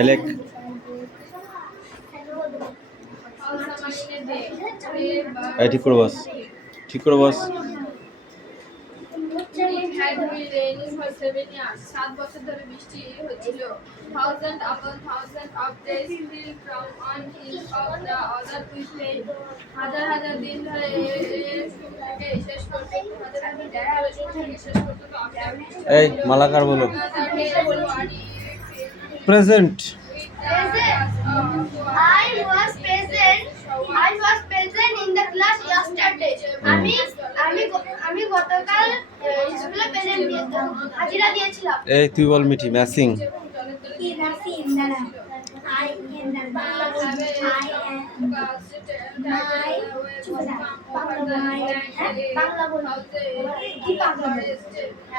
এলেক এই ঠিক করে বস, ঠিক করে বস। had been raining for 7 years. 7 বছর ধরে বৃষ্টি হচ্ছিল। Thousand upon thousand of days still from on each of the other with rain. হাজার হাজার দিন ধরে শুরু থেকে শেষ পর্যন্ত এই মালাকার বলো। Present. I was present in the class yesterday. আমি গতকাল স্কুলে প্রেজেন্ট হাজিরা দিয়েছিলাম। এই তুই বল মিঠি ম্যাচিং। কি ম্যাচিং দাঁড়া। I am বাংলা বল। কি বাংলা বল?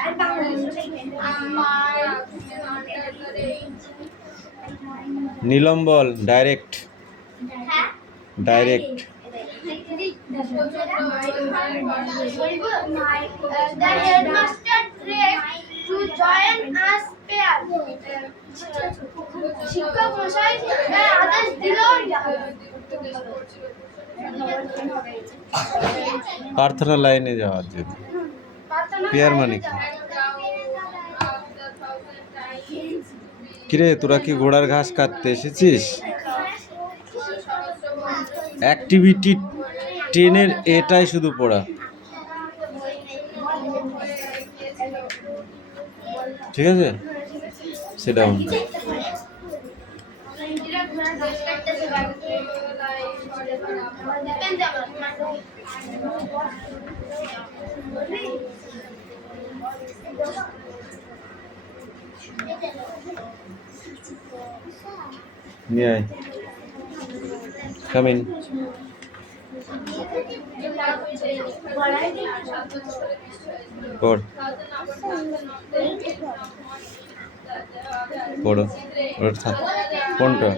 আর বাংলা নীলম বল ডাইরেক্ট। হ্যাঁ direct. The headmaster tried to join us pair. শিক্ষক মশাই আদেশ দিল প্রার্থনা লাইনে যাওয়ার জন্য। পেয়ার মানে কি? কিরে তোরা কি ঘোড়ার ঘাস কাটতে এসেছিস? অ্যাক্টিভিটি 10 এটাই শুধু পড়া, ঠিক আছে? সেটা নিয়ে আয়। Come in. পড় পড়ো কোনটা?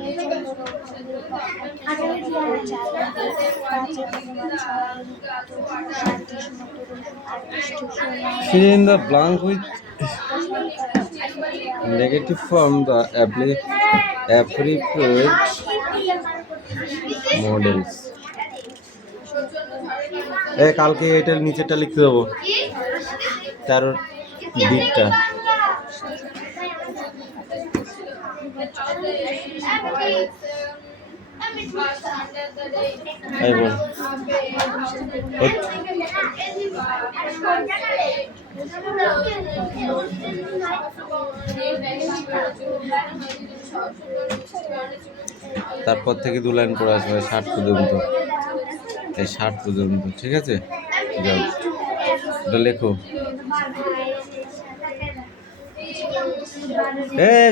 Fill in the blank with negative form the appropriate models. কালকে এটার নিচেটা লিখতে দেবো, 13 দিকটা। এই বল তারপর থেকে 2 লাইন পড়া আসবে 60 পর্যন্ত। এই 60 পর্যন্ত, ঠিক আছে? যাও এটা লেখো।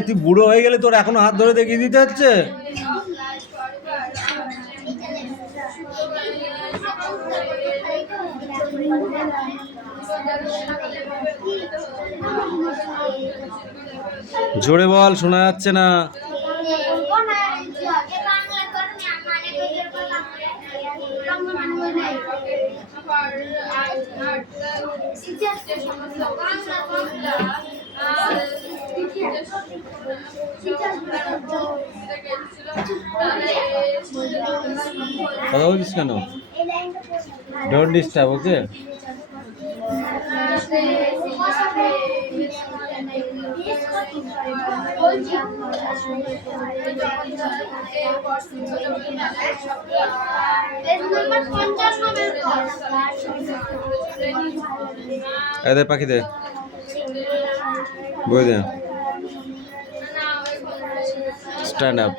তুই বুড়ো হয়ে গেলে তোর এখনো হাত ধরে দেখিয়ে দিতে হচ্ছে? জোরে বল, শোনা যাচ্ছে না। কথা বলছিস কেন? ডোন্ট ডিস্টার্ব, ওকে? দে পাখি দে, বই দে। Stand up.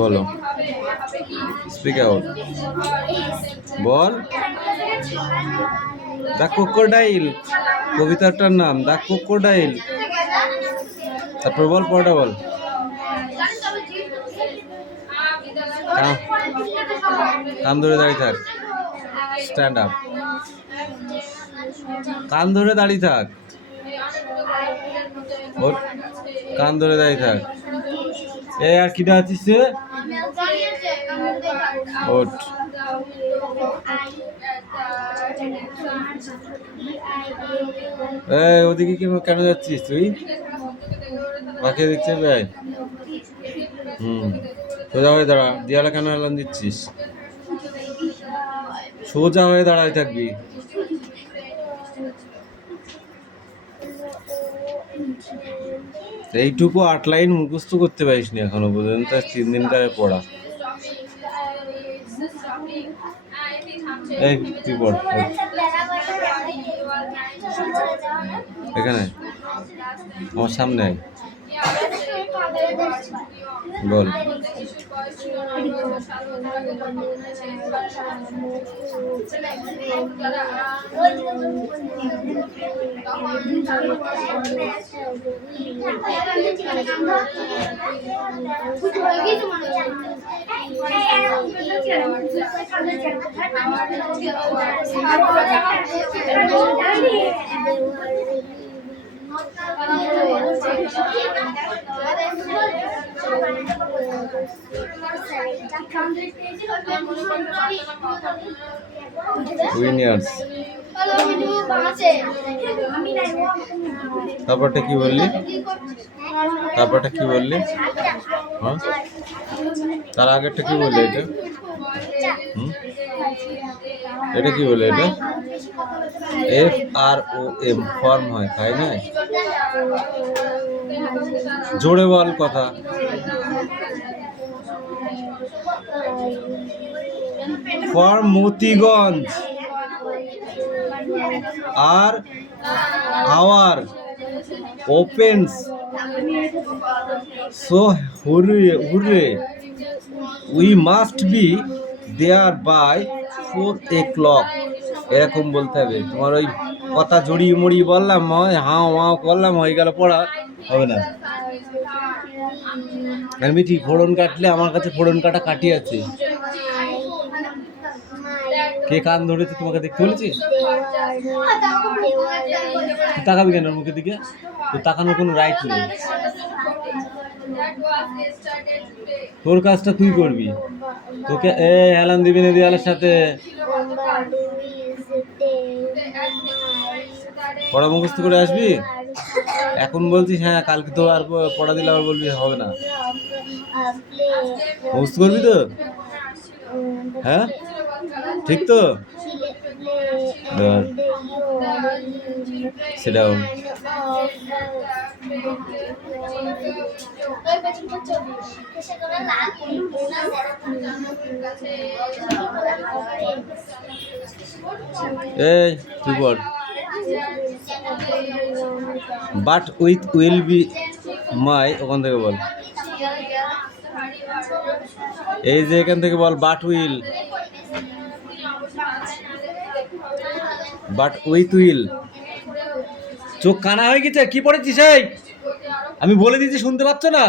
বলো, স্পিক আউট। বল। দ্য ক্রোকোডাইল, কবিতাটার নাম দ্য ক্রোকোডাইল। তারপর বল, পড়া বল। কান ধরে দাঁড়িয়ে থাক, স্ট্যান্ড আপ। কান ধরে দাঁড়িয়ে থাক, কান ধরে দাঁড়িয়ে থাক। আর কিটা আছিস? ওঠ। এই ওদিকে কি কেন যাচ্ছিস তুই? পাখি দেখতে ভাই। সোজা হয়ে দাঁড়া, দেয়ালে কেন হেলান দিচ্ছিস? সোজা হয়ে দাঁড়ায় থাকবি। এইটুকু 8 লাইন মুখস্থ করতে পারিস নি এখনো পর্যন্ত, 3 দিনকার পড়া। এই তুই পড় এখানে আমার সামনে আয়। বল। উইনার্স। তারপরটা কি বললি? তারপরটা কি বললি? হ্যাঁ, তার আগেরটা কি বললি? এটা এটা কি বলে? এটা FROM ফর্ম হয়, তাই না? জোরে বল কথা। ফর মতিগঞ্জ আর hour opens so hurry we must be there by 4 o'clock। এরকম বলতে হবে। তোমার ওই কথা জড়িয়ে মড়িয়ে বললাম, হাও হাও করলাম, হয়ে গেল, পড়া হবে না। আমি ঠিক ফোড়ন কাটলে আমার কাছে ফোড়ন কাটা কাটি আছে। কে কান ধরেছে তোমাকে দেখতে বলেছি? তুই তাকাবি কেন মুখের দিকে? তুই তাকানোর কোনো রাইট নেই। তোর কাজটা তুই করবি। তোকে হেলান দিবি না দেয়ালের সাথে। পড়া মুখস্থ করে আসবি। এখন বলছিস হ্যাঁ, কালকে তো আর পড়া দিলে আবার বলবি হবে না। মুখস্থ করবি তো? হ্যাঁ, ঠিক তো? Sit down. এই তুই বল। But with will be my, ওখান থেকে বল। এই যে এখান থেকে বল, but will, but with will. চোখ কানা হয়ে গেছে, কি পড়েছিস? এই আমি বলে দিচ্ছি, শুনতে পাচ্ছ না?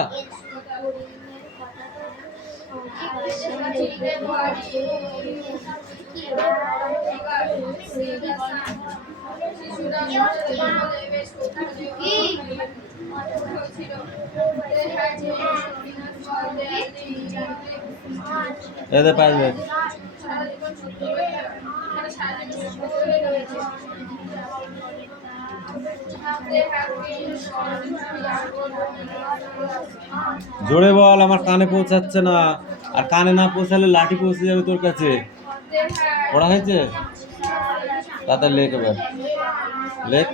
এদের পারবে। জোরে বল, আমার কানে পৌঁছাচ্ছে না। আর কানে না পৌঁছালে লাঠি পৌঁছে যাবে তোর কাছে। পড়া হয়েছে? তাড়াতাড়ি লেখ, এবার লেখ।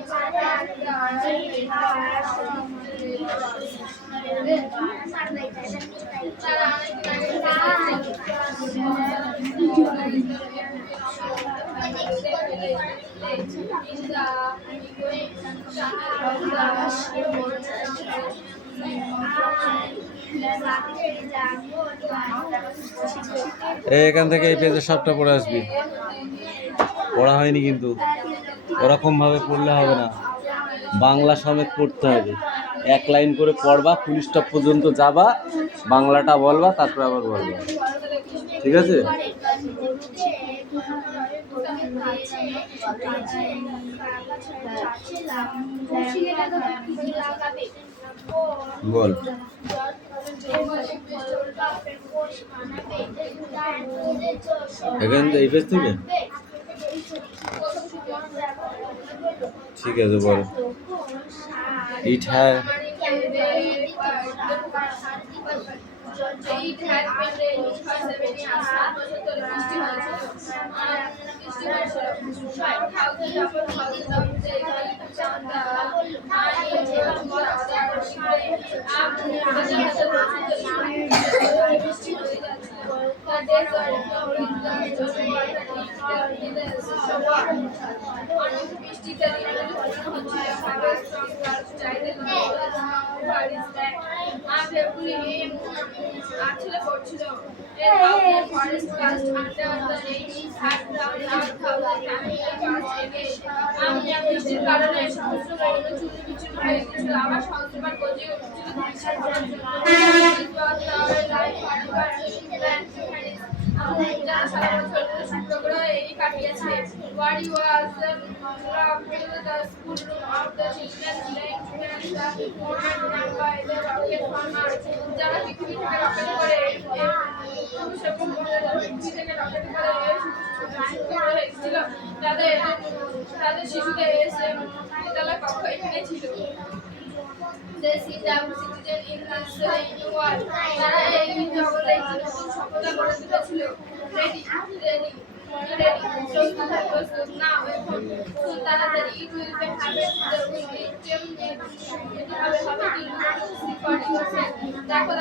এখান থেকে এই পেজে সবটা পড়ে আসবি। পড়া হয়নি কিন্তু, ওরকম ভাবে পড়লে হবে না, বাংলা সমেত পড়তে হবে। 1 লাইন করে পড়বা, ফুল স্টপ পর্যন্ত যাবা, বাংলাটা বলবা, তারপর আবার বলবা, ঠিক আছে? বল। এখান এই পেজ থেকে ঠিক আছে বলো ইট হ্যাঁ It had been raining for 7 years. 7 বছর ধরে বৃষ্টি হয়েছিল। আর বৃষ্টি হয়েছিল। 5,000 upon 1,000 of days on the বৃষ্টি হয়ে যাচ্ছিল। The days were flowing, the অনেক বৃষ্টিতে দিনগুলো পূর্ণ হচ্ছিল। Have a strong gust, tidal waves, what is that? ফেব্রুয়ারি আসলে পড়ছিল forest cast under the raining had down out thousand আমি বৃষ্টির কারণে সমস্ত বর্ণ চুরি বিচুরি হয়ে গেছিল আবার সহস্রবার গজিয়ে উঠছিল দৃশ্যের করার জন্য যারা সারা বছর শুক্র গ্রহে এই কাটিয়েছে Wadi was the school room of the children playing and the moment run by the rocket farmer. যারা পৃথিবী থেকে রকেট করে পুরুষ এবং মহিলারা পৃথিবী থেকে রকেট করে শুক্র গ্রহে এসেছিল তাদের শিশুদের এসে বিদ্যালয় কক্ষ এখানে ছিল They see the citizen in this new world. যারা এই জগতে একটি নতুন সভ্যতা গড়ে তুলেছিল ready now soon তাড়াতাড়ি it will be happen the victim দেখো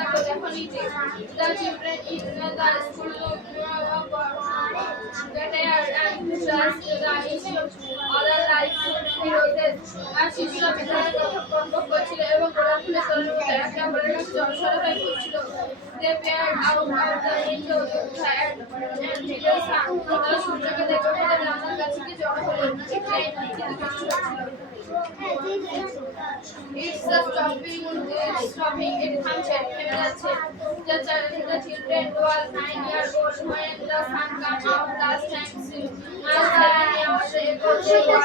নিচে the children in the school other life আর শিশুরা বিদ্যালয়ে কর্ম করছিল এবং গোলাপ ফুলের তলের মধ্যে একে অপরের কাছে জলসরা হয়ে পড়ছিল they peered out of the window and the sun তারা সূর্যকে দেখে বলে জানালার কাছে গিয়ে জড়ো হলো কিন্তু বৃষ্টি হচ্ছিল It's stopping. It থামছে থেমে যাচ্ছে The children was 9 years old when the sun came out last time and 7 years ago they were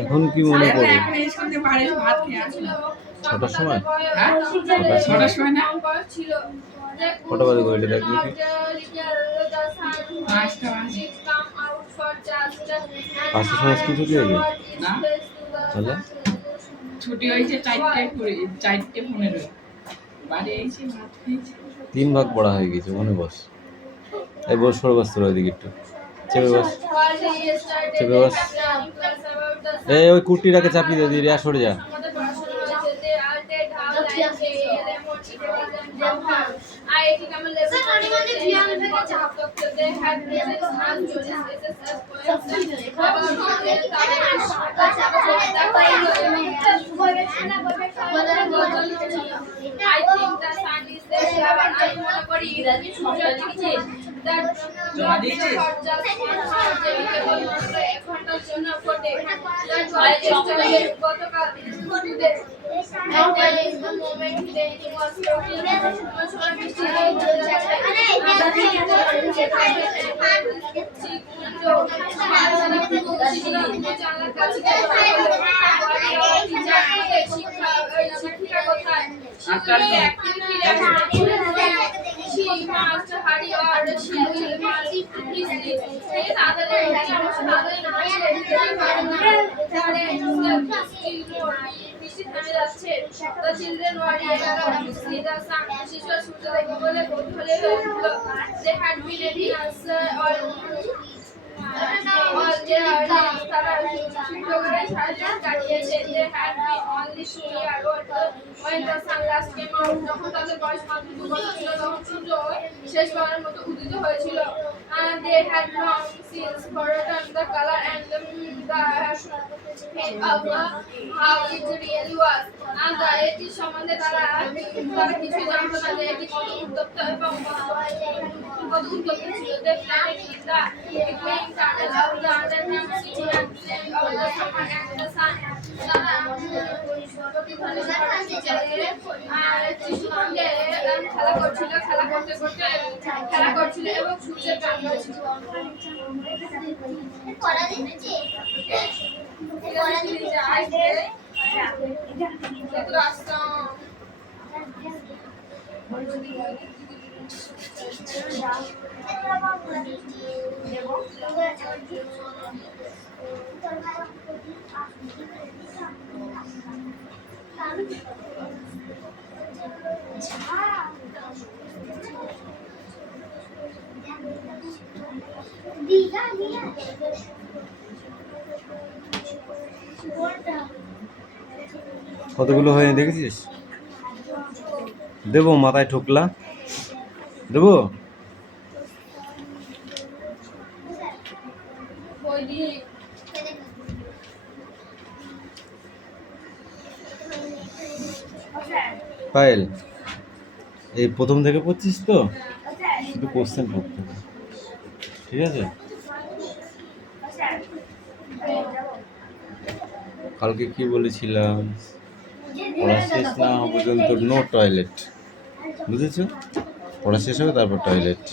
এখন কি মনে পড়ে ভাত খেয়ে আসছিল ছটার সময় ছটার সময় না কটা বাজে করে রাখবি কি 5টার সময় স্কুল ছুটি হয়ে যায় না তাহলে ছুটি হয়েছে 4:15 বাড়ি এসে ভাত খেয়েছি 3 ভাগ পড়া হয়ে গেছে মনে বস এই বস সর বস তোর ওইদিকে একটু চেপে বস এই ওই কুর্তিটাকে চাপিয়ে দে দিয়ে সরে যা The children were able to see the sun. শিশুরা সূর্য দেখে বলে কৌতূহলী হয়ে উঠল They had been ready all their lives তারা শুক্রবারে সারাদিন কাটিয়েছে They had been only 2 years old when the sun last came out যখন তাদের বয়স মাত্র 2 বছর ছিল তখন সূর্য শেষবারের মতো উদিত হয়েছিল They had long since forgotten the color and the shape of how it really was and এটি সম্বন্ধে তারা কিছুই জানতো না যে এটি কত উত্তপ্ত এবং কত উত্তপ্ত ছিল They played in the playing tunnels of the underground city and playing of the summer and the sun তারা প্রতিধ্বনি সঙ্গে খেলা করছিল এবং সূর্যের প্রাণ ছিল এগুলো আসতাম কতগুলো হয়নি দেখেছিস? দেবো মাথায় ঠুকলা দেবো। বই দিয়ে পায়েল এই প্রথম থেকে পড়ছিস তো, একটু কোশ্চেন করতে হবে, ঠিক আছে? কালকে কি বলেছিলাম? পড়া শেষ না হওয়া পর্যন্ত নো টয়লেট, বুঝেছো? পড়া শেষ হবে তারপর টয়লেট।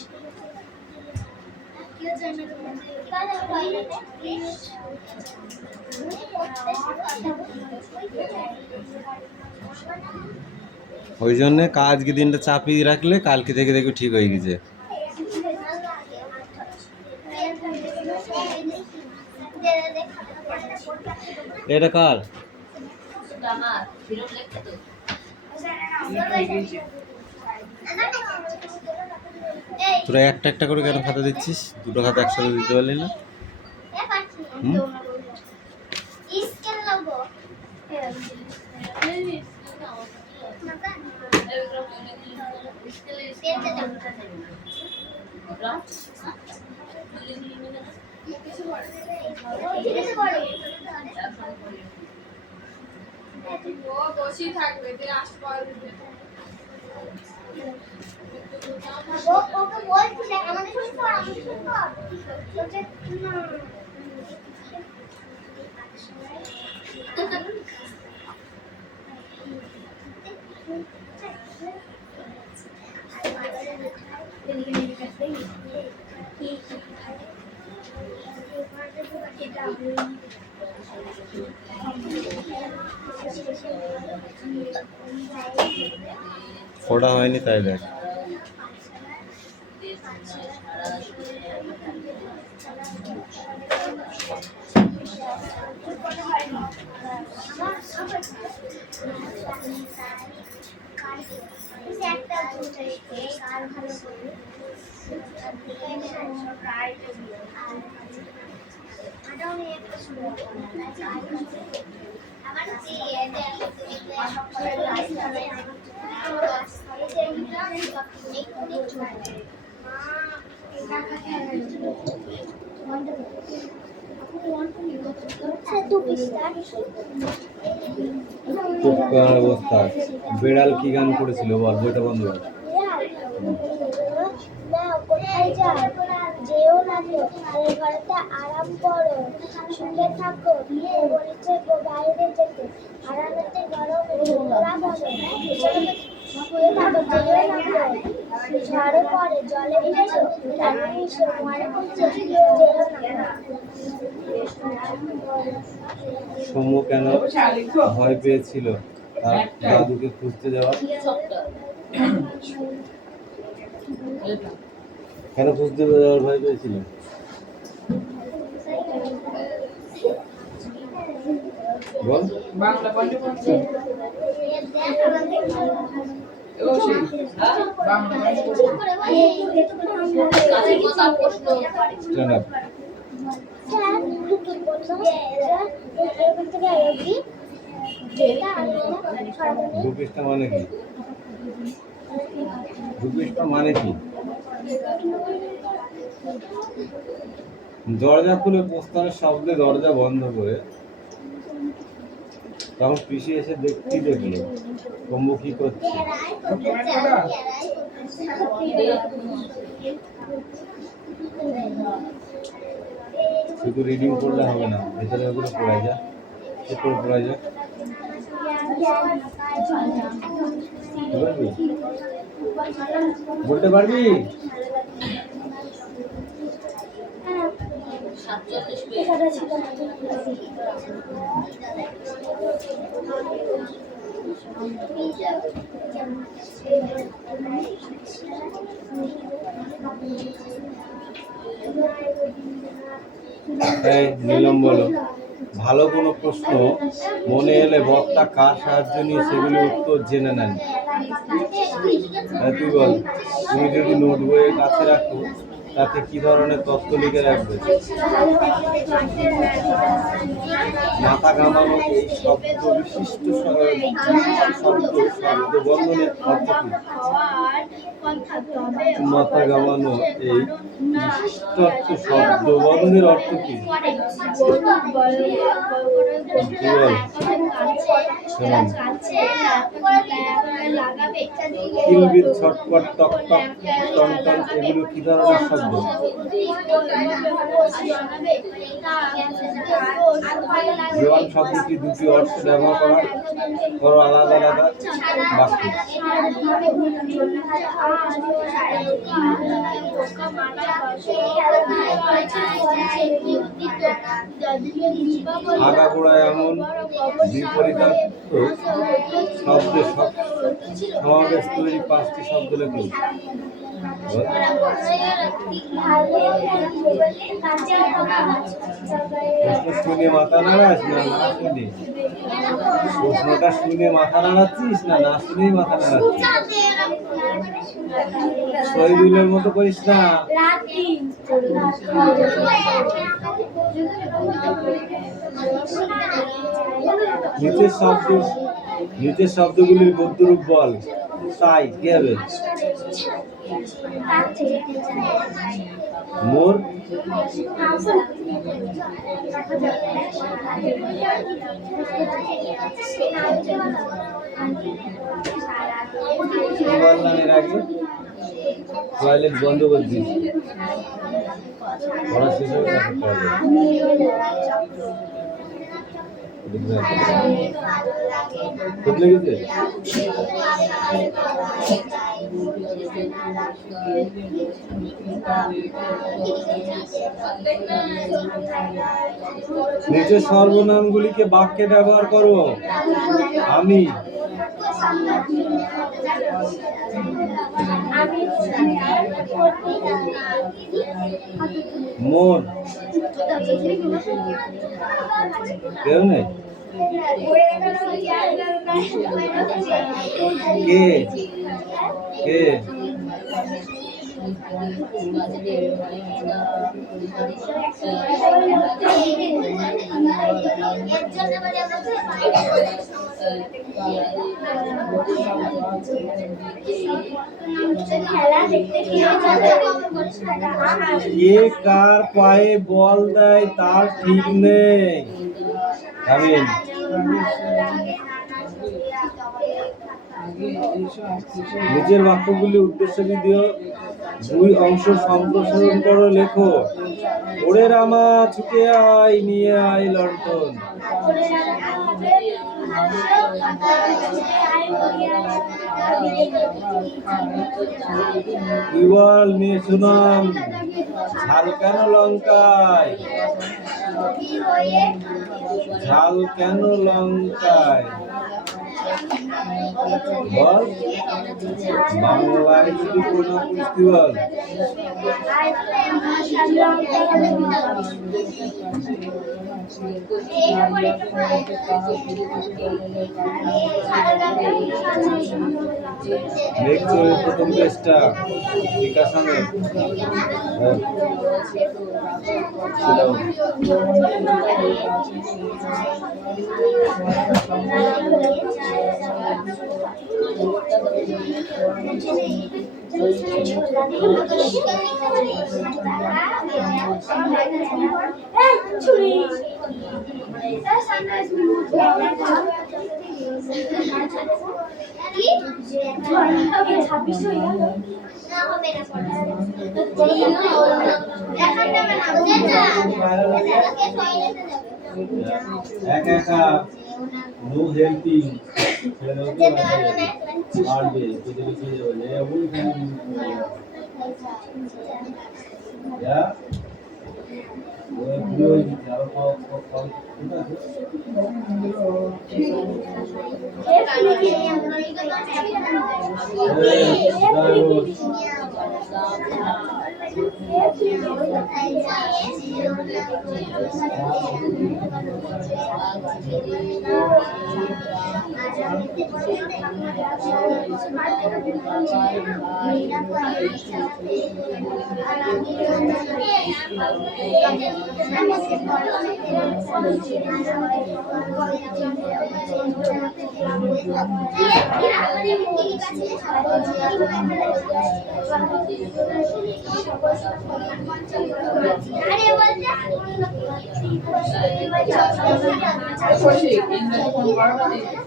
ওই জন্যে আজকে দিনটা চাপিয়ে রাখলে কালকে থেকে দেখবি ঠিক হয়ে গেছে। এটা কার? তোরা একটা একটা করে কেন খাতা দিচ্ছিস? দুটো খাতা একসাথে দিতে পারলি না? ও বসেই থাকবে, তুই আসতে পারবি না। ওকে বলছি আমাদের সঙ্গে পড়, আমাদের সঙ্গে পড়। বলছে না। পড়া হয়নি তাই দেখ। খুব খারাপ অবস্থা। বিড়াল কি গান করেছিল বল, বইটা বন্ধ কর। কোথায় যাও, যেও না যেও, এই ঘরেতে আরাম করো, সুখে থাকো, বলেছে বাইরে যেতে, আরামেতে গরমে তোমরা বসো, শুয়ে থাকো, যেও না যেও, ঝড়ে পড়ে জলে ভিজো, রান্না মিশে মরে পড়ছে, যেও না। সৌম্য কেন ভয় পেয়েছিল তার দাদুকে খুঁজতে যাওয়া? কেন খুঁজতে যাওয়ার ভয় পেয়েছিল? বল। বাংলা বলতে বলছে ও সেই বাংলা স্ট্যান্ড আপ। দুপৃষ্ঠা মানে কি? দুপৃষ্ঠা মানে কি? দরজা খুলে প্রস্থানের শব্দে দরজা বন্ধ করে তখন পিসি এসে দেখতে দেখলো কম্বু কি করছে। শুধু রিডিং করলে হবে না, ভেতরে ওগুলো পড়াই যা, এরপর পড়াই যা। বলতে পারবি? এই নিলম বলো, ভালো কোনো প্রশ্ন মনে এলে বক্তা কার সাহায্য নিয়ে সেগুলি উত্তর জেনে নেন। তুই বল, তুমি যদি নোট বইয়ের কাছে রাখো তাতে কি ধরনের তথ্য লিখে রাখবে? মাথা ঘামানো এই শব্দ বিশিষ্ট শব্দ বন্ধনের অর্থ কি? মাথা ঘামানো এই বিশিষ্ট শব্দ বন্ধনের অর্থ কি? কিলবিল, ছটপট, টক টক, টন টন এগুলো কি ধরনের শব্দ? জোয়ান শব্দটি দুটি অর্থ ব্যবহার করো আলাদা আলাদা বাক্যে। আগাগোড়া এমন বিপরীতার্থ শব্দে সমাবেশ তৈরি 5টি শব্দ লেখো। প্রশ্ন শুনে মাথা নাড়াস না না শুনে? প্রশ্নটা শুনে মাথা নাড়াচ্ছিস না না শুনেই মাথা নাড়াচ্ছিস? শহীদুলের মতো করিস না। নিচের শব্দগুলির গদ্যরূপ বল। তাই কি হবে? মোর, বললাম এর আগে টয়লেট বন্ধ করে দিয়েছি, পড়া শেষ হয়ে গেছে। ঠিক লেগেছে? নিচের সর্বনামগুলিকে বাক্যে ব্যবহার করো। আমি, মোর, কেউ নেই, কে কে, কে কার পায়ে বল দেয় তার ঠিক নেই। নিজের বাক্যগুলি উদ্দেশ্য দিয়ে 2 অংশ সম্প্রসারণ করে লেখো। ওরে রামা ছুটে আয়, নিয়ে আয় লণ্ঠন। ইওয়াল নিয়ে শুনাম, ঝাল কেন লঙ্কায়? ঝাল কেন লঙ্কায়? বল, বাংলায় যদি কোনো কুস্তি বল। দেখছো প্রথম পেজটা বিকাশনের একা একা নো হেল্পিং পারবে যদি লিখে যাবে ওইখানে খুশি ইংরেজি ফোন করো না ইংরেজি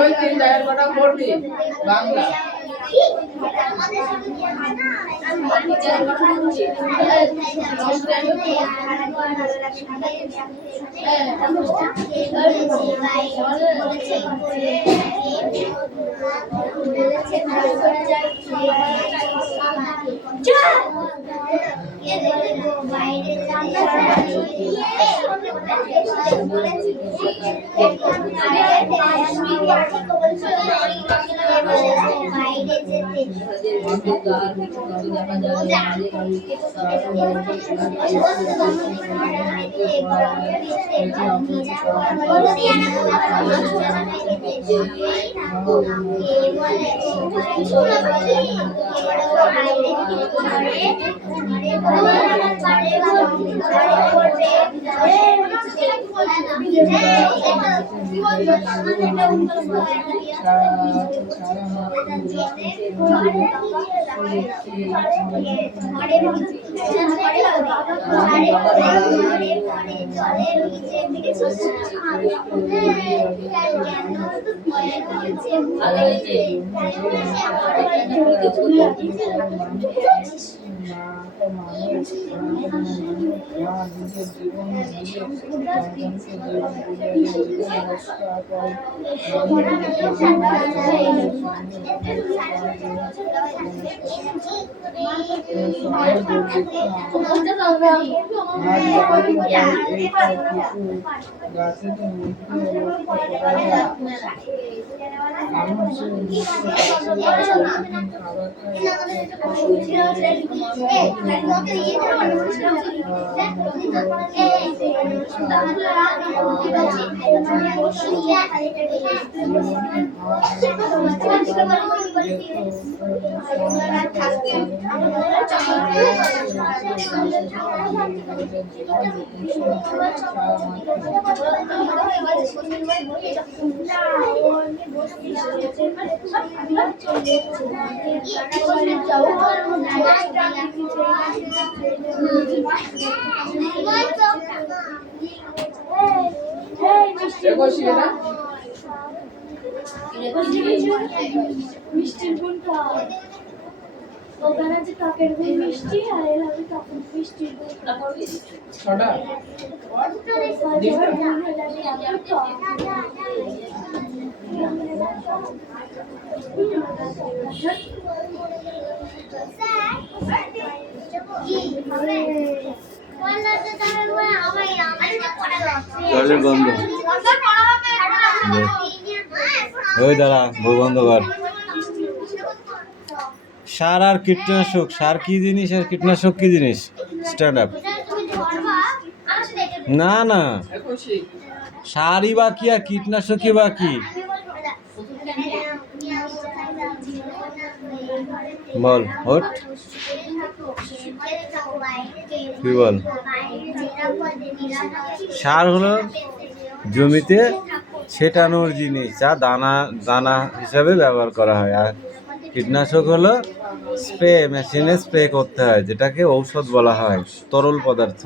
ওই তিন জায়গার কথা পড়বি বাংলা মিষ্টির গুণটা ওখানে যে কাকের গুণ মিষ্টি আর এর হবে কাকের মিষ্টির গুণ ছটা জলের গন্ধ ওই দাঁড়া বই বন্ধ কর। সার আর কীটনাশক, সার কি জিনিস আর কীটনাশক কি জিনিস? Stand up. না না, সারই বা কি আর কীটনাশকই বা কি? বল ওঠ, কি বল? সার হলো জমিতে ছেটানোর জিনিস, যা দানা দানা হিসাবে ব্যবহার করা হয়। আর কীটনাশক হলো স্প্রে, মেশিনে স্প্রে করতে হয়, যেটাকে ঔষধ বলা হয়, তরল পদার্থ।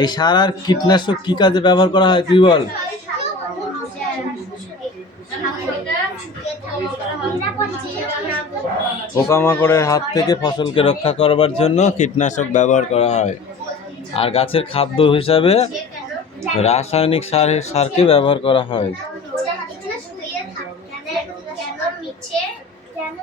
এই সার আর কীটনাশক কি কাজে ব্যবহার করা হয় তুই বল? পোকামাকড়ের হাত থেকে ফসলকে রক্ষা করবার জন্য কীটনাশক ব্যবহার করা হয়। আর গাছের খাদ্য হিসাবে রাসায়নিক সারকে ব্যবহার করা হয়। কেন